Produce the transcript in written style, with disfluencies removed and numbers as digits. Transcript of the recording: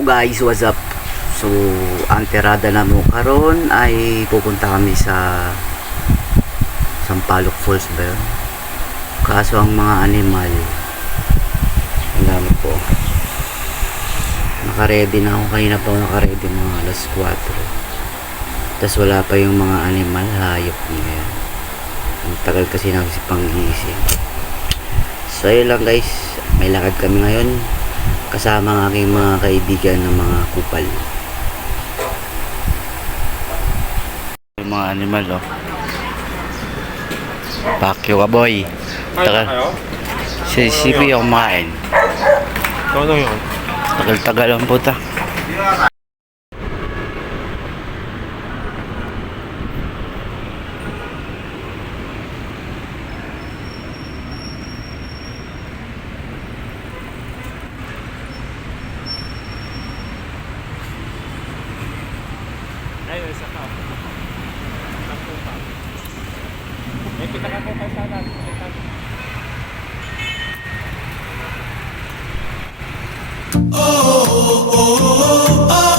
Hello guys, what's up? So, ang tirada na mo karon ay pupunta kami sa Sampaloc Falls ba yun? Kaso ang mga animal, ang dami po. Naka-ready na ako, kanina pa ako naka-ready mga alas 4. Tapos wala pa yung mga animal, hayop ngayon. Ang tagal kasi namin si panggising. So, ayun lang guys, may lakad kami ngayon kasama ang aking mga kaibigan ng mga kupal. Yung mga animal, oh. Pakyo ka, boy. Tagal. Si Kuya kumain. Ano yun? Tagal-tagal ang puta. Ayun, isa ka. May kita ka po kayo sana. Oh, oh, oh, oh, oh.